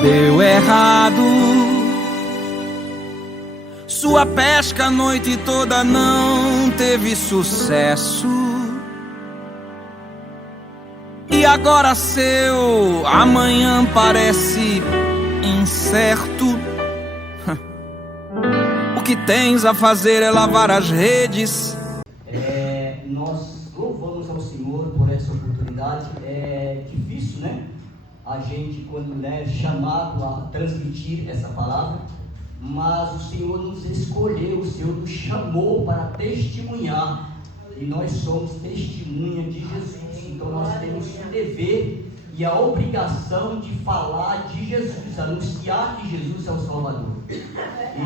deu errado. Sua pesca a noite toda não teve sucesso. E agora seu amanhã parece incerto. O que tens a fazer é lavar as redes. Nós louvamos ao Senhor por essa oportunidade. É difícil, né? A gente, quando é chamado a transmitir essa palavra, mas o Senhor nos escolheu, o Senhor nos chamou para testemunhar, e nós somos testemunha de Jesus. Então nós temos o dever e a obrigação de falar de Jesus, anunciar que Jesus é o Salvador.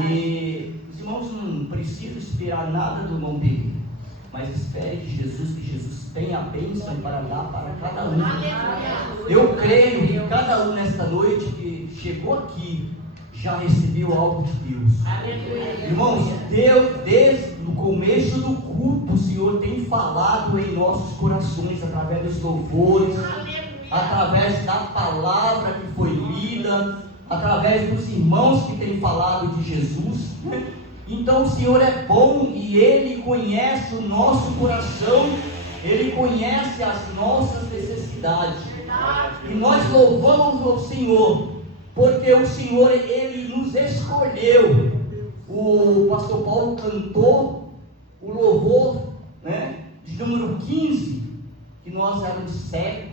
E os irmãos não precisam esperar nada do irmão dele, mas espere de Jesus, que Jesus tem a bênção para dar para cada um. Eu creio que cada um nesta noite que chegou aqui já recebeu algo de Deus. Irmãos, Deus, desde o começo do culto, o Senhor tem falado em nossos corações, através dos louvores, através da palavra que foi lida, através dos irmãos que têm falado de Jesus. Então o Senhor é bom e Ele conhece o nosso coração, Ele conhece as nossas necessidades. E nós louvamos ao Senhor, porque o Senhor, Ele nos escolheu. O pastor Paulo cantou o louvor, né, de número 15, que nós éramos cegos,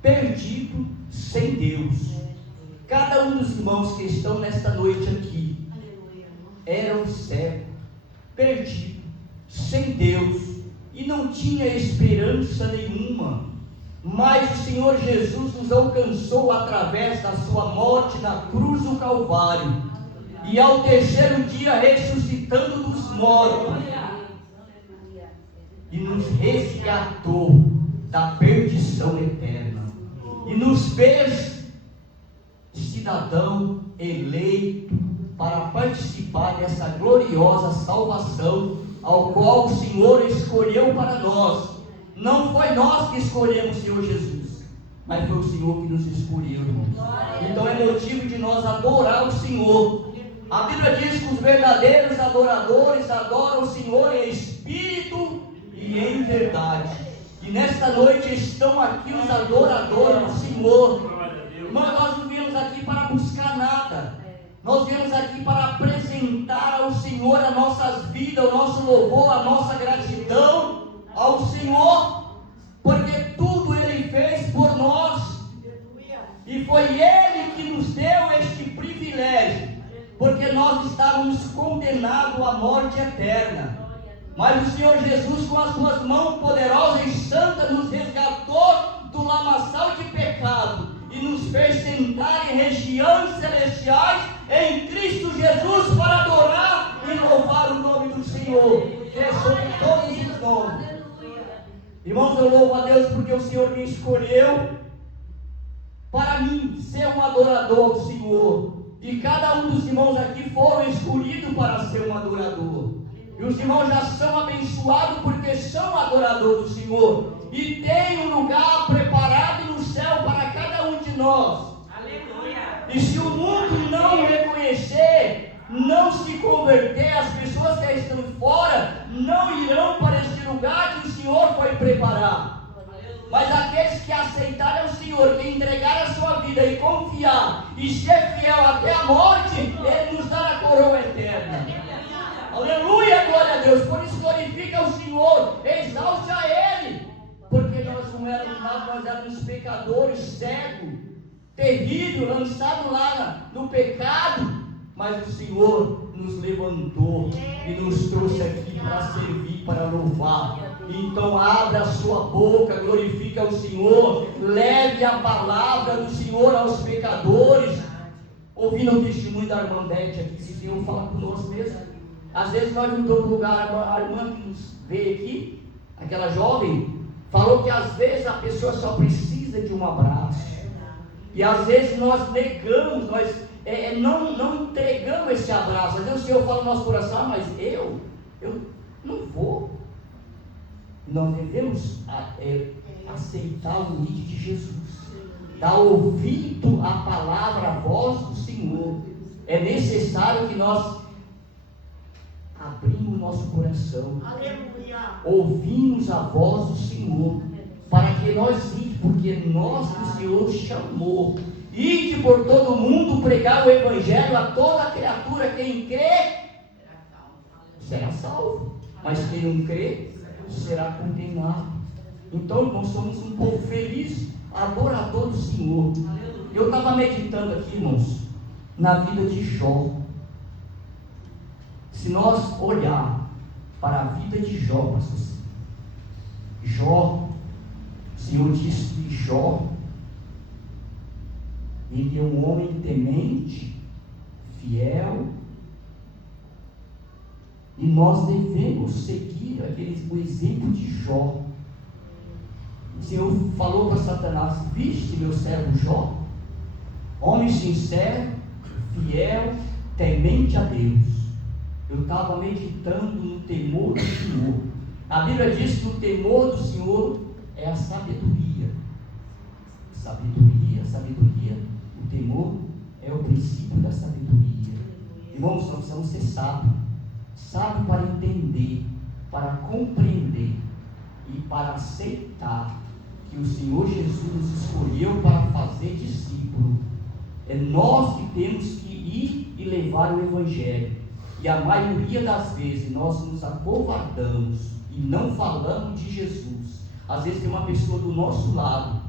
perdidos, sem Deus. Cada um dos irmãos que estão nesta noite aqui eram cegos, perdidos, sem Deus, e não tinha esperança nenhuma. Mas o Senhor Jesus nos alcançou através da sua morte na cruz do Calvário, e ao terceiro dia ressuscitando dos mortos, e nos resgatou da perdição eterna, e nos fez cidadão eleito para participar dessa gloriosa salvação, ao qual o Senhor escolheu para nós. Não foi nós que escolhemos o Senhor Jesus, mas foi o Senhor que nos escolheu, irmãos. Então é motivo de nós adorar o Senhor. A Bíblia diz que os verdadeiros adoradores adoram o Senhor em espírito e em verdade. E nesta noite estão aqui os adoradores do Senhor. Mas nós não viemos aqui para buscar nada. Nós viemos aqui para apresentar ao Senhor as nossas vidas, o nosso louvor, a nossa gratidão ao Senhor, porque tudo Ele fez por nós, e foi Ele que nos deu este privilégio, porque nós estávamos condenados à morte eterna, mas o Senhor Jesus, com as suas mãos poderosas e santas, nos resgatou do lamaçal de pecado, e nos fez sentar em regiões celestiais, em Cristo Jesus, para adorar e louvar o nome do Senhor, que é sobre todos os nomes. Irmãos, eu louvo a Deus porque o Senhor me escolheu para mim ser um adorador ao Senhor. E cada um dos irmãos aqui foram escolhidos para ser um adorador. E os irmãos já são abençoados porque são adoradores do Senhor. E tem um lugar preparado no céu para cada um de nós. Aleluia. E se o mundo não reconhecer, não se converter, as pessoas que estão fora não irão para este lugar que o Senhor foi preparar. Mas aqueles que aceitaram o Senhor, que entregaram a sua vida e confiar e ser fiel até a morte, Ele nos dá a coroa eterna. Aleluia, glória a Deus. Por isso glorifica o Senhor, exalte a Ele, porque nós não éramos nada, nós éramos pecadores, cegos, terríveis, lançados lá no pecado. Mas o Senhor nos levantou e nos trouxe aqui para servir, para louvar. Então abra a sua boca, glorifica o Senhor, leve a palavra do Senhor aos pecadores. Ouvindo o testemunho da irmã Bete aqui, se o Senhor fala por nós mesmos. Às vezes nós não estamos no lugar, a irmã que nos veio aqui, aquela jovem, falou que às vezes a pessoa só precisa de um abraço. E às vezes nós negamos, nós não entregamos esse abraço. Às vezes o Senhor fala no nosso coração, mas eu não vou. Nós devemos aceitar o convite de Jesus, dar ouvido ouvindo a palavra, a voz do Senhor. É necessário que nós abrimos o nosso coração, ouvimos a voz do Senhor, para que nós vimos, porque nós que o Senhor chamou, e que por todo mundo pregar o Evangelho a toda criatura. Quem crê será salvo, mas quem não crê será condenado. Então nós somos um povo feliz, adorador do Senhor. Eu estava meditando aqui, irmãos, na vida de Jó. Se nós olhar para a vida de Jó, Jó, o Senhor disse que Jó, ele é um homem temente, fiel, e nós devemos seguir o exemplo de Jó. O Senhor falou para Satanás: viste meu servo Jó, homem sincero, fiel, temente a Deus. Eu estava meditando no temor do Senhor. A Bíblia diz que o temor do Senhor é a sabedoria. Sabedoria, o temor é o princípio da sabedoria. Irmãos, nós precisamos ser sábios. Sábio para entender, para compreender e para aceitar que o Senhor Jesus nos escolheu para fazer discípulo. É nós que temos que ir e levar o Evangelho. E a maioria das vezes nós nos acovardamos e não falamos de Jesus. Às vezes tem uma pessoa do nosso lado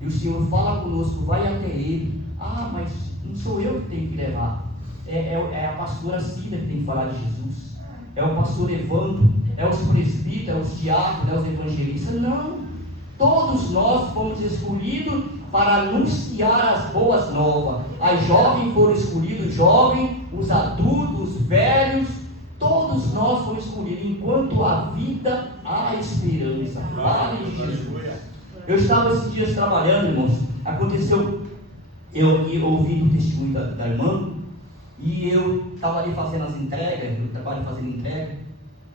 e o Senhor fala conosco, vai até ele. Ah, mas não sou eu que tenho que levar. É a pastora Cida que tem que falar de Jesus. É o pastor Evandro, é os presbíteros, é os diáconos, é os evangelistas. Não, todos nós fomos escolhidos para anunciar as boas novas. As jovens foram escolhidos, jovens, os adultos, os velhos, todos nós fomos escolhidos. Enquanto há vida, há esperança. Vale de Jesus. Eu estava esses dias trabalhando, irmãos. Aconteceu, eu ouvi o testemunho da irmã. E eu estava ali fazendo as entregas, eu trabalho fazendo entrega,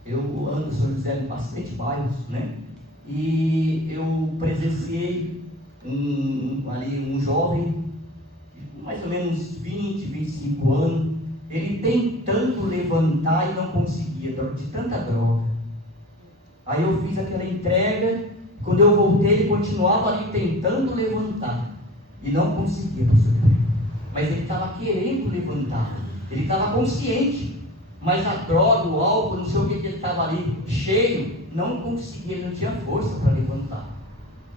eu ando em São José em bastante bairros, né? E eu presenciei um jovem, mais ou menos 20, 25 anos, ele tentando levantar e não conseguia, de tanta droga. Aí eu fiz aquela entrega, quando eu voltei ele continuava ali tentando levantar, e não conseguia, pastor. Mas ele estava querendo levantar, ele estava consciente, mas a droga, o álcool, não sei o que ele estava ali cheio, não conseguia, ele não tinha força para levantar.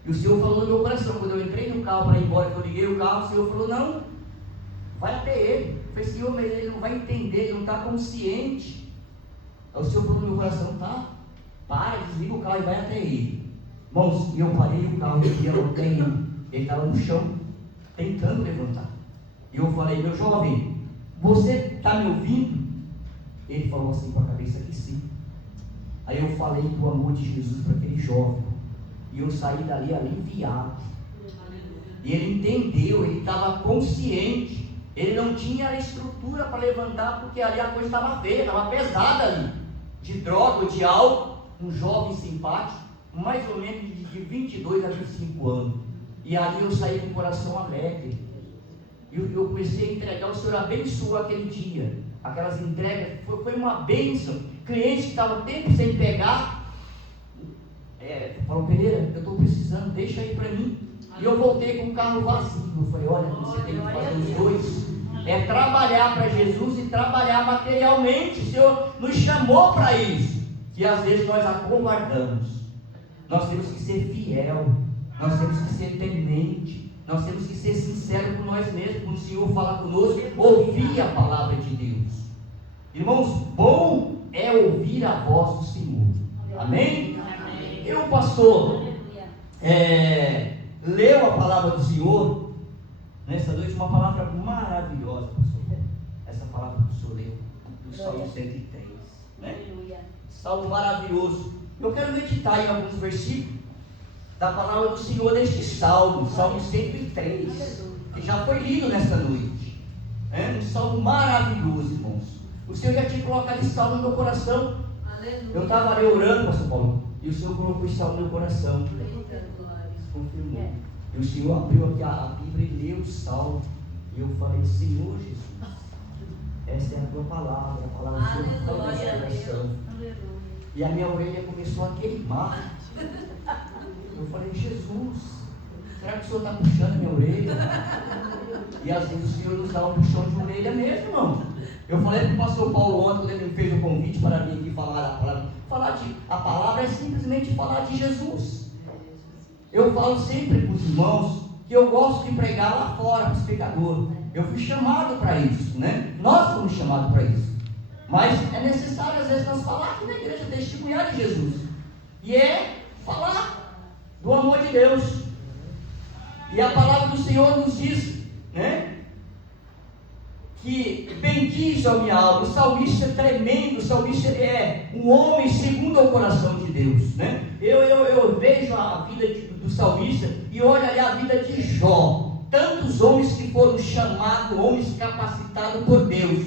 E o Senhor falou no meu coração, quando eu entrei no carro para ir embora, que eu liguei o carro, o Senhor falou: não, vai até ele. Eu falei: Senhor, mas ele não vai entender, ele não está consciente. Aí o Senhor falou no meu coração: tá, para, desliga o carro e vai até ele. Irmãos, e eu parei o carro, ele estava no chão, tentando levantar. E eu falei: meu jovem, você está me ouvindo? Ele falou assim com a cabeça que sim. Aí eu falei do amor de Jesus para aquele jovem. E eu saí dali aliviado. E ele entendeu, ele estava consciente. Ele não tinha a estrutura para levantar, porque ali a coisa estava feia, estava pesada ali. De droga, de álcool, um jovem simpático, mais ou menos de 22 a 25 anos. E ali eu saí com o coração alegre. Eu comecei a entregar, o Senhor abençoou aquele dia. Aquelas entregas, foi uma bênção. Clientes que estavam tempo sem pegar, falou: Pereira, eu estou precisando, deixa aí para mim. E eu voltei com o carro vazio. Eu falei: olha, você tem que fazer os dois. É trabalhar para Jesus e trabalhar materialmente. O Senhor nos chamou para isso. E às vezes nós acovardamos. Nós temos que ser fiel. Nós temos que ser temente. Nós temos que ser sinceros com nós mesmos. Quando o Senhor fala conosco, ouvir a palavra de Deus. Irmãos, bom é ouvir a voz do Senhor. Amém? Amém. Eu, pastor, leu a palavra do Senhor nessa noite, uma palavra maravilhosa, pastor. Essa palavra que o senhor leu, do Salmo 103, né? Salmo maravilhoso. Eu quero meditar em alguns versículos da palavra do Senhor neste Salmo 103, que já foi lido nesta noite. Um salmo maravilhoso, irmãos. O Senhor já tinha colocado esse salmo no meu coração. Aleluia. Eu estava ali orando, pastor Paulo, e o Senhor colocou esse salmo no meu coração. Confirmou. E o Senhor abriu aqui a Bíblia sempre lê o salmo. E eu falei: Senhor Jesus, essa é a tua palavra, a palavra do Senhor fala no meu coração. E a minha orelha começou a queimar. Eu falei: Jesus, será que o Senhor está puxando a minha orelha? E às vezes o Senhor nos dá um puxão de orelha mesmo, irmão. Eu falei para o pastor Paulo ontem, quando ele me fez o convite para vir aqui falar a palavra. A palavra é simplesmente falar de Jesus. Eu falo sempre para os irmãos que eu gosto de pregar lá fora para os pecadores. Eu fui chamado para isso, né? Nós fomos chamados para isso. Mas é necessário às vezes nós falar aqui na igreja, testemunhar de Jesus. E é falar do amor de Deus. E a palavra do Senhor nos diz, né, que bendiz a minha alma. O salmista é tremendo. O salmista, ele é um homem segundo o coração de Deus, né? Eu vejo a vida do salmista e olho ali a vida de Jó. Tantos homens que foram chamados, homens capacitados por Deus.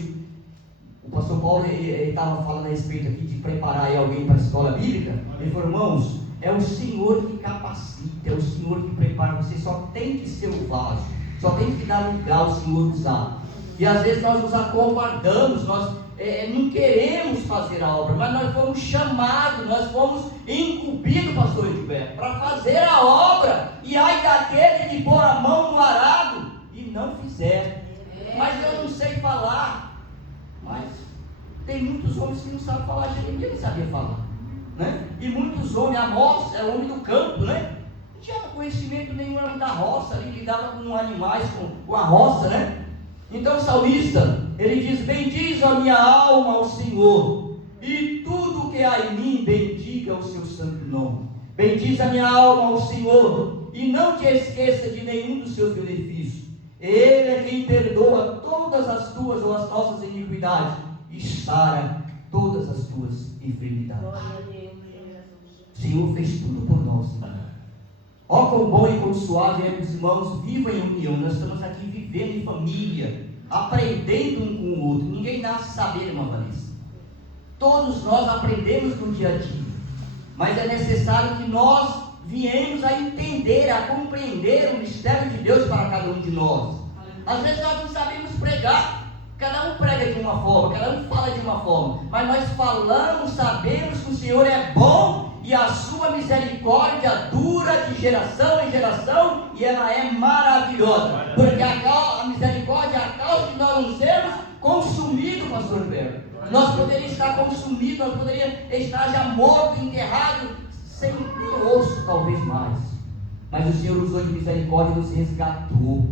O pastor Paulo estava falando a respeito aqui de preparar aí alguém para a escola bíblica. Ele falou: irmãos, é o Senhor que capacita, é o Senhor que prepara. Você só tem que ser o vaso, só tem que dar lugar ao Senhor usar. E às vezes nós nos acovardamos, nós não queremos fazer a obra, mas nós fomos chamados, nós fomos incumbidos, pastor Edilberto, para fazer a obra. E ai daquele que pôr a mão no arado e não fizer. Mas eu não sei falar. Mas tem muitos homens que não sabem falar. Ninguém sabia falar, né? E muitos homens, Amós é o homem do campo, né? Não tinha conhecimento nenhum da roça, ele lidava com animais, com a roça, né? Então o salmista, ele diz: bendiz a minha alma ao Senhor, e tudo que há em mim, bendiga o seu santo nome. Bendiz a minha alma ao Senhor, e não te esqueça de nenhum dos seus benefícios. Ele é quem perdoa todas as tuas ou as nossas iniquidades, e sara todas as tuas enfermidades. O Senhor fez tudo por nós, irmão. Ó, quão bom e quão suave é, meus irmãos, vivam em união. Nós estamos aqui vivendo em família, aprendendo um com o outro. Ninguém nasce saber, irmã Vanessa. Todos nós aprendemos no dia a dia, mas é necessário que nós viemos a entender, a compreender o mistério de Deus para cada um de nós. Às vezes nós não sabemos pregar. Cada um prega de uma forma, cada um fala de uma forma, mas nós falamos, sabemos que o Senhor é bom e a sua misericórdia dura de geração em geração, e ela é maravilhosa, porque a misericórdia é a causa de nós não sermos consumidos, pastor Roberto. Nós poderíamos estar consumidos, nós poderíamos estar já morto, enterrado, sem um osso talvez mais, mas o Senhor usou de misericórdia e nos resgatou.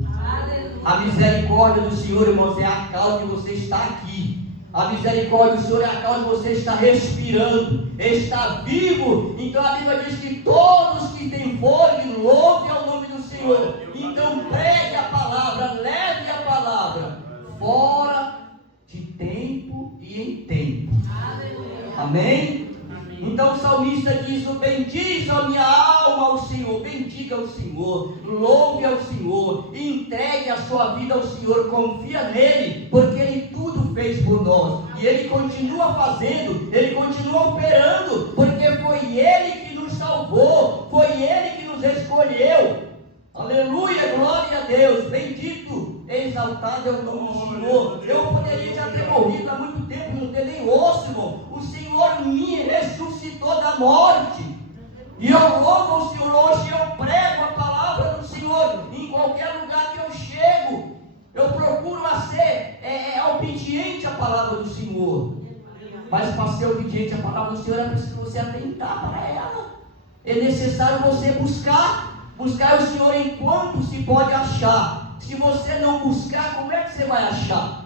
A misericórdia do Senhor, irmãos, é a causa de você estar aqui. A misericórdia do Senhor é a causa de você estar respirando, estar vivo. Então a Bíblia diz que todos que têm fôlego louvem ao nome do Senhor. Então pregue a palavra, leve a palavra, fora de tempo e em tempo. Amém? Então o salmista diz: bendiz a minha alma ao Senhor, bendiga ao Senhor, louve ao Senhor, entregue a sua vida ao Senhor, confia nele, porque ele tudo fez por nós, e ele continua fazendo, ele continua operando, porque foi ele que nos salvou, foi ele que nos escolheu. Aleluia, glória a Deus, bendito, exaltado é o nome do Senhor. Eu poderia já ter morrido há muito tempo, não ter nem osso, irmão. O Senhor me ressuscitou da morte, e eu louvo ao Senhor. Hoje eu prego a palavra do Senhor, em qualquer lugar que eu chego, eu procuro ser obediente à palavra do Senhor. Mas para ser obediente à palavra do Senhor, é preciso você atentar para ela. É necessário você buscar o Senhor enquanto se pode achar. Se você não buscar, como é que você vai achar?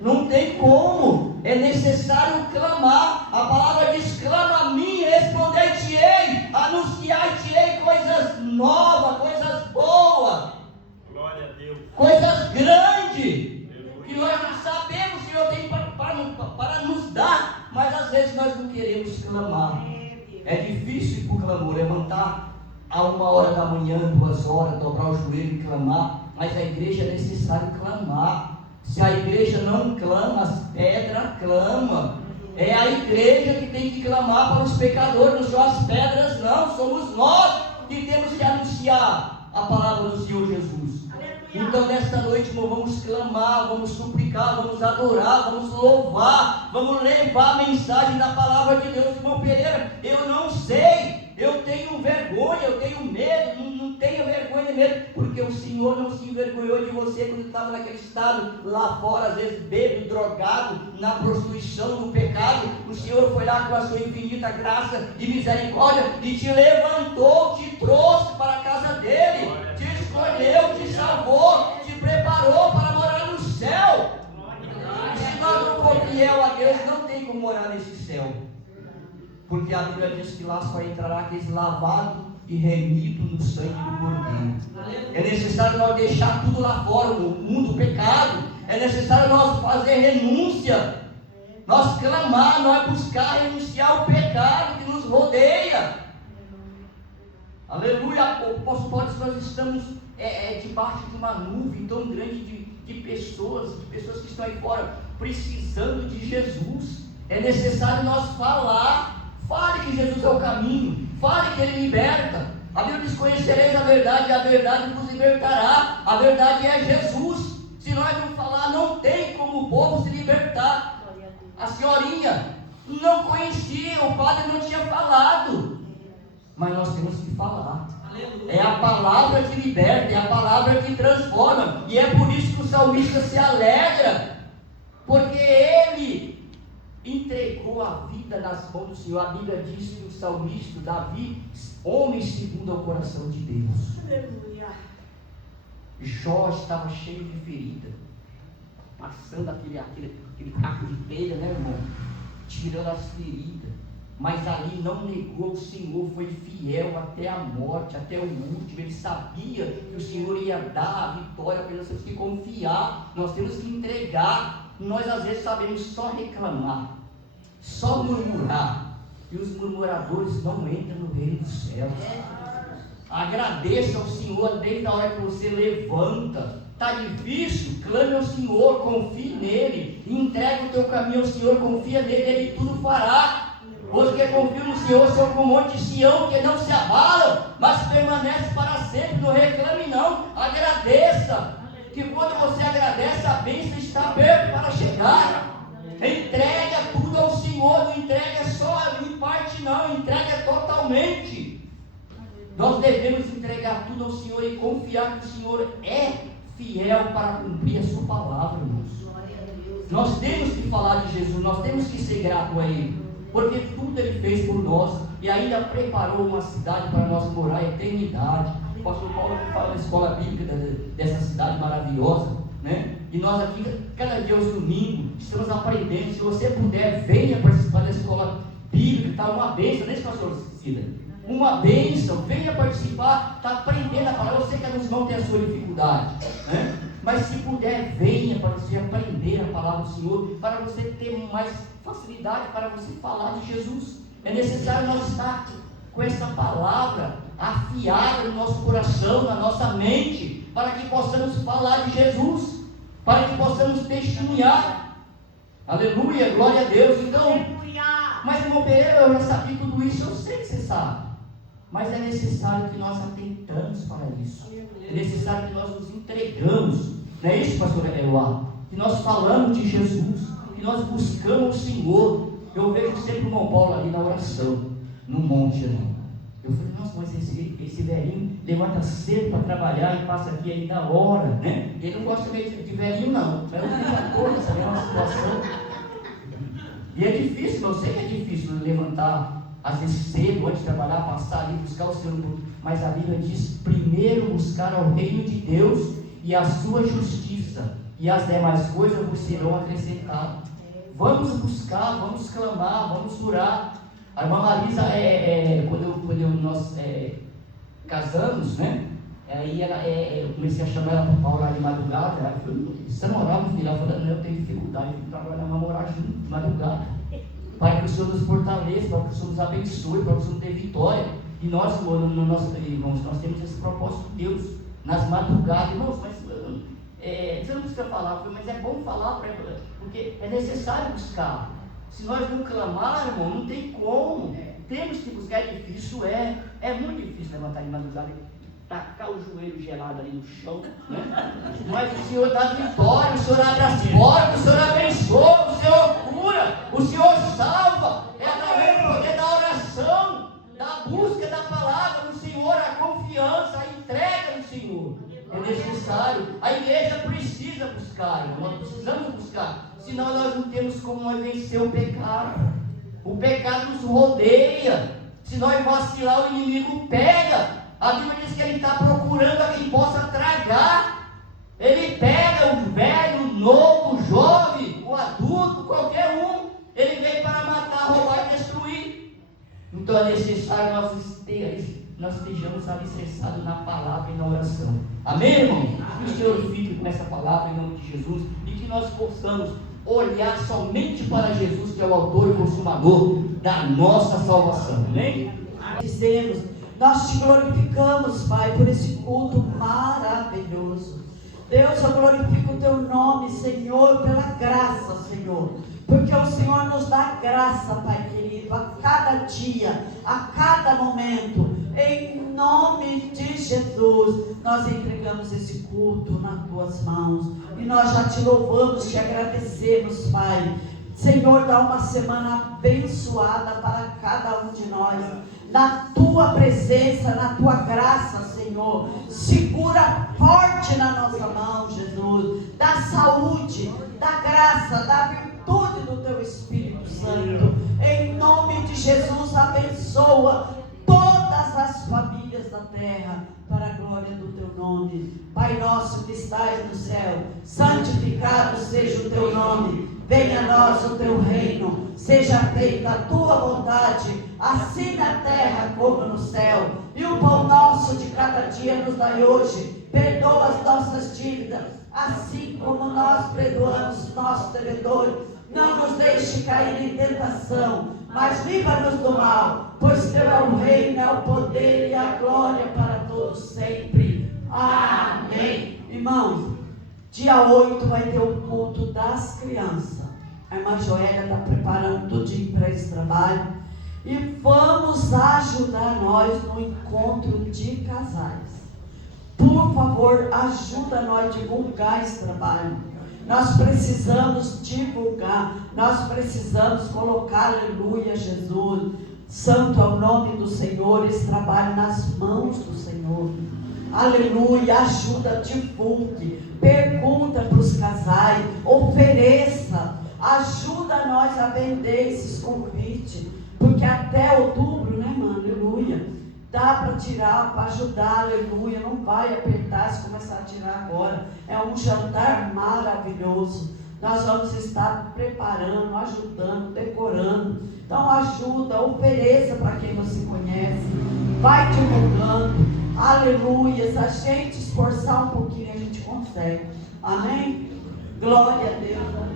Não tem como. É necessário clamar. A palavra diz: clama a mim, responder-te-ei, anunciar-te-ei coisas novas, coisas boas, glória a Deus, coisas grandes, que nós não sabemos, o Senhor tem para nos dar, mas às vezes nós não queremos clamar. É difícil ir para o clamor, levantar a 1h da manhã, 2 horas, dobrar o joelho e clamar. Mas a igreja é necessário clamar. Se a igreja não clama, as pedras clamam. É a igreja que tem que clamar para os pecadores, não são as pedras não, somos nós que temos que anunciar a palavra do Senhor Jesus. Então nesta noite, irmão, vamos clamar, vamos suplicar, vamos adorar, vamos louvar, vamos levar a mensagem da palavra de Deus. Irmão Pereira, eu não sei, eu tenho vergonha, eu tenho medo, não tenho vergonha nem medo, porque o Senhor não se envergonhou de você quando estava naquele estado lá fora, às vezes bêbado, drogado, na prostituição, no pecado. O Senhor foi lá com a sua infinita graça e misericórdia e te levantou, te trouxe para a casa dele, te escolheu, te salvou, te preparou para morar no céu. E se nós não for fiel a Deus, não tem como morar nesse céu, porque a Bíblia diz que lá só entrará aqueles lavados e remidos no sangue do Cordeiro. É necessário nós deixar tudo lá fora, o mundo, o pecado. É necessário nós fazer renúncia, nós clamar, nós buscar renunciar ao pecado que nos rodeia. Aleluia. O apóstolo Paulo diz que nós estamos debaixo de uma nuvem tão grande de pessoas que estão aí fora precisando de Jesus. É necessário nós falar. Fale que Jesus é o caminho, fale que Ele liberta. A Bíblia diz: conhecereis a verdade e a verdade vos libertará. A verdade é Jesus. Se nós não falar, não tem como o povo se libertar. A senhorinha não conhecia, o padre não tinha falado, mas nós temos que falar. É a palavra que liberta, é a palavra que transforma. E é por isso que o salmista se alegra, porque ele entregou a vida nas mãos do Senhor. A Bíblia diz que o salmista Davi, homem segundo o coração de Deus. Aleluia. Jó estava cheio de ferida, passando aquele caco de pedra, né, irmão? Tirando as feridas, mas ali não negou o Senhor, foi fiel até a morte, até o último. Ele sabia que o Senhor ia dar a vitória, porque nós temos que confiar, nós temos que entregar. Nós às vezes sabemos só reclamar, só murmurar, e os murmuradores não entram no reino dos céus. Agradeça ao Senhor desde a hora que você levanta. Está difícil? Clame ao Senhor, confie nele, entrega o teu caminho ao Senhor, confia nele, ele tudo fará. Os que confiam no Senhor são como o monte Sião, que não se abalam, mas permanece para sempre. Não reclame não, agradeça, que quando você agradece, a bênção está aberta para chegar. Entrega tudo ao Senhor, não entrega só em parte não, entrega totalmente. Nós devemos entregar tudo ao Senhor e confiar que o Senhor é fiel para cumprir a sua palavra, irmãos. Nós temos que falar de Jesus, nós temos que ser grato a Ele, porque tudo Ele fez por nós e ainda preparou uma cidade para nós morar a eternidade. O pastor Paulo fala na escola bíblica dessa cidade maravilhosa, né? E nós aqui, cada dia aos domingos, estamos aprendendo. Se você puder, venha participar da escola bíblica, está uma bênção, né, pastor Cida? Uma bênção, venha participar, está aprendendo a palavra. Eu sei que alguns irmãos têm a sua dificuldade, né? Mas se puder, venha para você aprender a palavra do Senhor, para você ter mais facilidade para você falar de Jesus. É necessário nós estar com essa palavra afiada no nosso coração, na nossa mente, para que possamos falar de Jesus, para que possamos testemunhar. Aleluia, glória a Deus. Então, mas irmão Pereira, eu já sabia tudo isso. Eu sei que você sabe, mas é necessário que nós atentamos para isso. É necessário que nós nos entregamos. Não é isso, pastor Eloá? Que nós falamos de Jesus, que nós buscamos o Senhor. Eu vejo sempre o irmão Paulo ali na oração, no monte ali. Eu falei: nossa, mas esse velhinho levanta cedo para trabalhar e passa aqui ainda a hora, né? Ele não gosta de velhinho não, mas eu fiz a coisa, essa é uma situação. E é difícil, eu sei que é difícil levantar às vezes cedo, antes de trabalhar, passar ali, buscar o Senhor. Mas a Bíblia diz: primeiro buscar ao reino de Deus e a sua justiça, e as demais coisas vos serão acrescentadas. Vamos buscar, vamos clamar, vamos orar. A irmã Marisa, quando nós casamos, né? Aí eu comecei a chamar ela para orar de madrugada. Ela falou: você não orava, filha? Ela falou: não, eu tenho dificuldade de trabalhar, vamos orar junto de madrugada, para que o Senhor nos fortaleça, para que o Senhor nos abençoe, para que o Senhor nos dê vitória. E nós, irmãos, nós temos esse propósito de Deus, nas madrugadas. Irmãos, mas você não precisa falar, mas é bom falar, porque é necessário buscar. Se nós não clamarmos, irmão, não tem como. Temos que buscar. É difícil, é muito difícil levantar de madrugada tacar o joelho gelado ali no chão, né? Mas o Senhor dá vitória, o Senhor abre as portas, o Senhor abençoa, o Senhor cura, o Senhor salva. É através do poder da oração, da busca da palavra do Senhor, a confiança, a entrega do Senhor. É necessário, a igreja precisa buscar, nós precisamos buscar, senão nós não temos como vencer o pecado. O pecado nos rodeia, se nós vacilar o inimigo pega. A Bíblia diz que ele está procurando a quem possa tragar. Ele pega o velho, o novo, o jovem, o adulto, qualquer um. Ele veio para matar, roubar e destruir. Então é necessário nós estejamos alicerçados na palavra e na oração. Amém, irmão? Que o Senhor fique com essa palavra em nome de Jesus e que nós possamos olhar somente para Jesus, que é o autor e consumador da nossa salvação. Amém? Dizemos, nós te glorificamos, Pai, por esse culto maravilhoso. Deus, eu glorifico o teu nome, Senhor, pela graça, Senhor. Porque o Senhor nos dá graça, Pai querido, a cada dia, a cada momento. Em nome de Jesus, nós entregamos esse culto nas tuas mãos. E nós já te louvamos, te agradecemos, Pai. Senhor, dá uma semana abençoada para cada um de nós. Na tua presença, na tua graça, Senhor. Segura forte na nossa mão, Jesus. Dá saúde, dá graça, dá virtude do teu Espírito Santo. Em nome de Jesus, abençoa todas as famílias da terra, para a glória do teu nome. Pai nosso que estás no céu, santificado seja o teu nome. Venha a nós o teu reino, seja feita a tua vontade, assim na terra como no céu. E o pão nosso de cada dia nos dai hoje. Perdoa as nossas dívidas, assim como nós perdoamos nossos devedores. Não nos deixe cair em tentação, mas livra-nos do mal, pois teu é o reino, é o poder e a glória para todos sempre. Amém. Irmãos, dia 8 vai ter o culto das crianças. A irmã Joélia está preparando tudinho para esse trabalho. E vamos ajudar nós no encontro de casais. Por favor, ajuda nós a divulgar esse trabalho. Nós precisamos divulgar, nós precisamos colocar, aleluia, Jesus, santo é o nome do Senhor, esse trabalho nas mãos do Senhor. Aleluia, ajuda, divulgue, pergunta para os casais, ofereça, ajuda nós a vender esses convites, porque até outubro, né, mano, aleluia, dá para tirar, para ajudar, aleluia, não vai apertar se começar a tirar agora. É um jantar maravilhoso. Nós vamos estar preparando, ajudando, decorando. Então ajuda, ofereça para quem você conhece. Vai divulgando, aleluia. Se a gente esforçar um pouquinho, a gente consegue. Amém? Glória a Deus.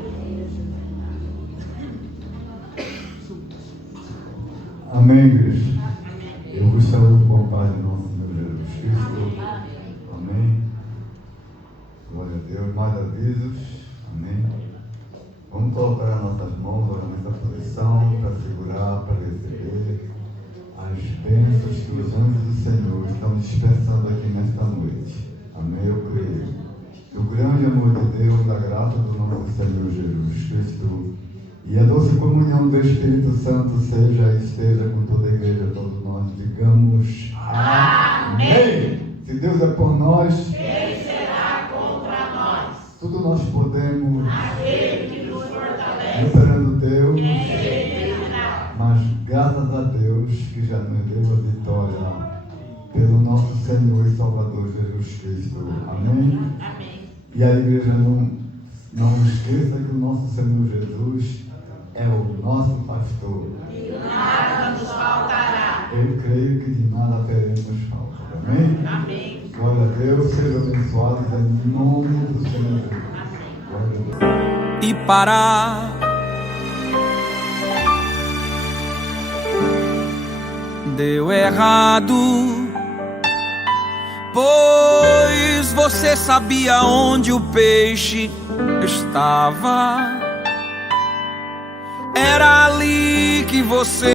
Amém, igreja. Eu vos saúdo com a paz de nosso Senhor Jesus Cristo. Amém. Glória a Deus. Mais avisos. Amém. Vamos colocar as nossas mãos nessa posição para segurar, para receber as bênçãos que os anjos do Senhor estão dispensando aqui nesta noite. Amém. Eu creio que o grande amor de Deus, a graça do nosso Senhor Jesus Cristo e a doce comunhão do Espírito Santo seja e esteja com toda a igreja, todos nós, digamos amém. Se Deus é por nós, quem será contra nós? Tudo nós podemos, aquele que nos fortalece, esperando Deus, mas graças a Deus que já nos deu a vitória pelo nosso Senhor e Salvador Jesus Cristo. Amém? Amém. E a igreja não esqueça que o nosso Senhor Jesus é o nosso pastor. E nada nos faltará. Eu creio que de nada teremos falta. Amém? Amém. Glória a Deus, sejam abençoados em nome do Senhor Jesus. Glória a Deus. E parar deu errado, pois você sabia onde o peixe estava. Era ali que você